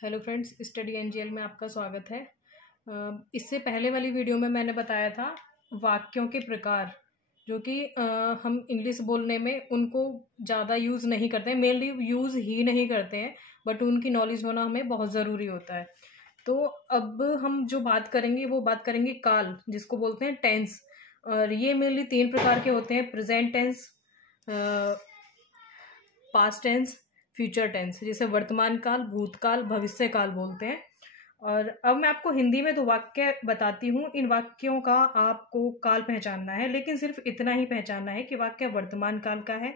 Hello friends, study NGL में आपका स्वागत है। इससे पहले वाली वीडियो में मैंने बताया था वाक्यों के प्रकार, जो कि हम इंग्लिश बोलने में उनको ज़्यादा यूज़ नहीं करते हैं, मेनली यूज़ ही नहीं करते हैं, बट उनकी नॉलेज होना हमें बहुत ज़रूरी होता है। तो अब हम जो बात करेंगे वो बात करेंगे काल, जिसको बोलते हैं टेंस। और ये मेनली 3 प्रकार के होते हैं: present tense, past tense, future tense, जिसे वर्तमान काल, भूतकाल, भविष्य काल बोलते हैं। और अब मैं आपको हिंदी में 2 वाक्य बताती हूँ। इन वाक्यों का आपको काल पहचानना है, लेकिन सिर्फ इतना ही पहचानना है कि वाक्य वर्तमान काल का है,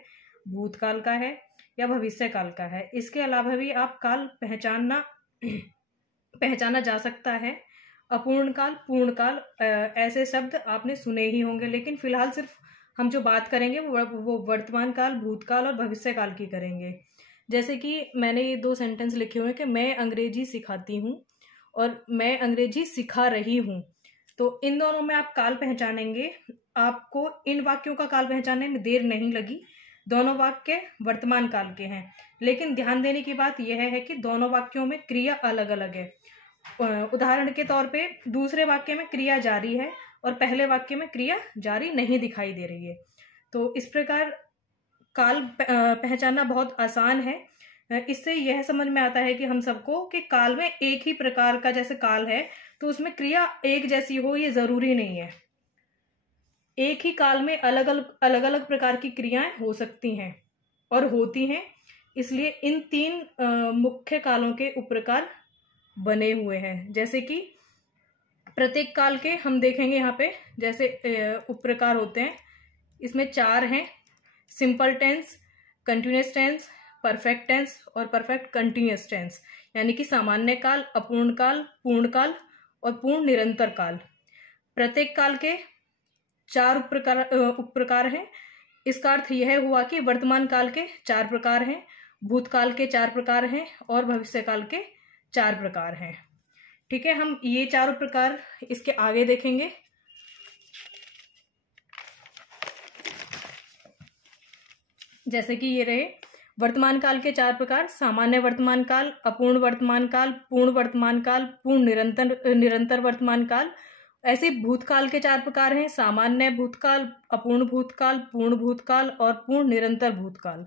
भूतकाल का है या भविष्य काल का है। इसके अलावा भी आप काल पहचाना जा सकता है। अपूर्ण काल, पूर्ण काल, ऐसे शब्द आपने सुने ही होंगे, लेकिन फिलहाल सिर्फ हम जो बात करेंगे वो वर्तमान काल, भूतकाल और भविष्य काल की करेंगे। जैसे कि मैंने ये 2 सेंटेंस लिखे हुए हैं कि मैं अंग्रेजी सिखाती हूँ और मैं अंग्रेजी सिखा रही हूँ। तो इन दोनों में आप काल पहचानेंगे। आपको इन वाक्यों का काल पहचानने में देर नहीं लगी। दोनों वाक्य वर्तमान काल के हैं, लेकिन ध्यान देने की बात यह है कि दोनों वाक्यों में क्रिया अलग अलग है। उदाहरण के तौर पे दूसरे वाक्य में क्रिया जारी है और पहले वाक्य में क्रिया जारी नहीं दिखाई दे रही है। तो इस प्रकार काल पहचानना बहुत आसान है। इससे यह समझ में आता है कि हम सबको कि काल में एक ही प्रकार का जैसे काल है तो उसमें क्रिया एक जैसी हो, ये जरूरी नहीं है। एक ही काल में अलग अलग प्रकार की क्रियाएं हो सकती हैं और होती हैं। इसलिए इन 3 मुख्य कालों के उपप्रकार बने हुए हैं। जैसे कि प्रत्येक काल के हम देखेंगे यहाँ पे जैसे उपप्रकार होते हैं, इसमें 4 हैं: simple tense, continuous tense, perfect tense और परफेक्ट कंटिन्यूअस टेंस। यानी कि सामान्य काल, अपूर्ण काल, पूर्ण काल और पूर्ण निरंतर काल। प्रत्येक काल के 4 उपप्रकार हैं। इसका अर्थ यह हुआ कि वर्तमान काल के 4 प्रकार हैं, भूतकाल के 4 प्रकार हैं और भविष्य काल के 4 प्रकार हैं। ठीक है, हम ये 4 प्रकार इसके आगे देखेंगे। जैसे कि ये रहे वर्तमान काल के 4 प्रकार: सामान्य वर्तमान काल, अपूर्ण वर्तमान काल, पूर्ण वर्तमान काल, पूर्ण निरंतर वर्तमान काल। ऐसे भूतकाल के 4 प्रकार हैं: सामान्य भूतकाल, अपूर्ण भूतकाल, पूर्ण भूतकाल और पूर्ण निरंतर भूतकाल।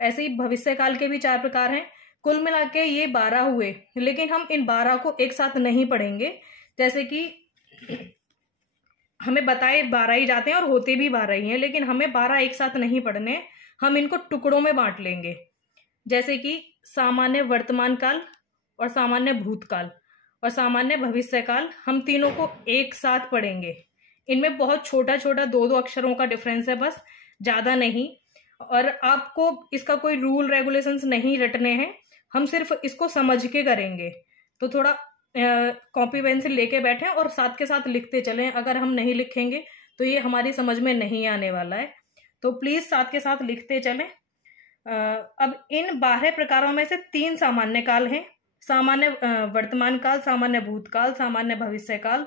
ऐसे ही भविष्य काल के भी 4 प्रकार हैं। कुल मिला के ये 12 हुए, लेकिन हम इन 12 को एक साथ नहीं पढ़ेंगे। जैसे कि हमें बताए 12 ही जाते हैं और होते भी 12 ही हैं, लेकिन हमें 12 एक साथ नहीं पढ़ने, हम इनको टुकड़ों में बांट लेंगे। जैसे कि सामान्य वर्तमान काल और सामान्य भूतकाल और सामान्य भविष्य काल, हम तीनों को एक साथ पढ़ेंगे। इनमें बहुत छोटा छोटा 2-2 अक्षरों का डिफरेंस है, बस, ज्यादा नहीं। और आपको इसका कोई रूल रेगुलेशंस नहीं रटने हैं, हम सिर्फ इसको समझ के करेंगे। तो थोड़ा कॉपी पेंसिल लेके बैठें और साथ के साथ लिखते चलें। अगर हम नहीं लिखेंगे तो ये हमारी समझ में नहीं आने वाला है, तो प्लीज साथ के साथ लिखते चलें। अब इन 12 प्रकारों में से 3 सामान्य काल हैं: सामान्य वर्तमान काल, सामान्य भूतकाल, सामान्य भविष्य काल।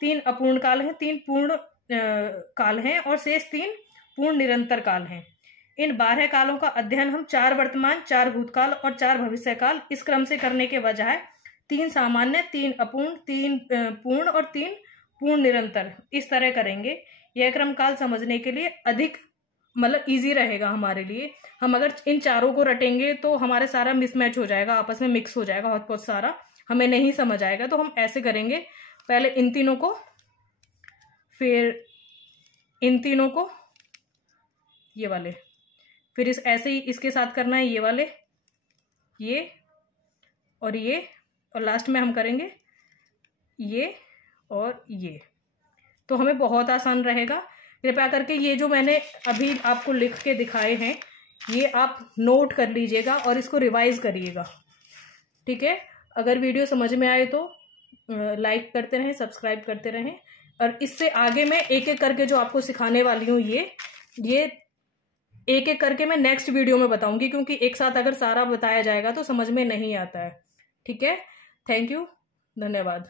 3 अपूर्ण काल हैं, 3 पूर्ण काल हैं और शेष 3 पूर्ण निरंतर काल हैं। इन 12 कालों का अध्ययन हम 4 वर्तमान, 4 भूतकाल और 4 भविष्य काल इस क्रम से करने के बजाय 3 सामान्य, 3 अपूर्ण, 3 पूर्ण और 3 पूर्ण निरंतर इस तरह करेंगे। यह क्रम काल समझने के लिए अधिक इजी रहेगा हमारे लिए। हम अगर इन 4 को रटेंगे तो हमारे सारा मिसमैच हो जाएगा, आपस में मिक्स हो जाएगा बहुत सारा, हमें नहीं समझ आएगा। तो हम ऐसे करेंगे, पहले इन तीनों को, फिर इन तीनों को, ये वाले, फिर ऐसे ही इसके साथ करना है ये वाले, ये और लास्ट में हम करेंगे ये और ये। तो हमें बहुत आसान रहेगा। कृपया करके ये जो मैंने अभी आपको लिख के दिखाए हैं ये आप नोट कर लीजिएगा और इसको रिवाइज करिएगा। ठीक है, अगर वीडियो समझ में आए तो लाइक करते रहें, सब्सक्राइब करते रहें। और इससे आगे मैं एक एक करके जो आपको सिखाने वाली हूँ ये एक एक करके मैं नेक्स्ट वीडियो में बताऊंगी, क्योंकि एक साथ अगर सारा बताया जाएगा तो समझ में नहीं आता है। ठीक है, थैंक यू, धन्यवाद।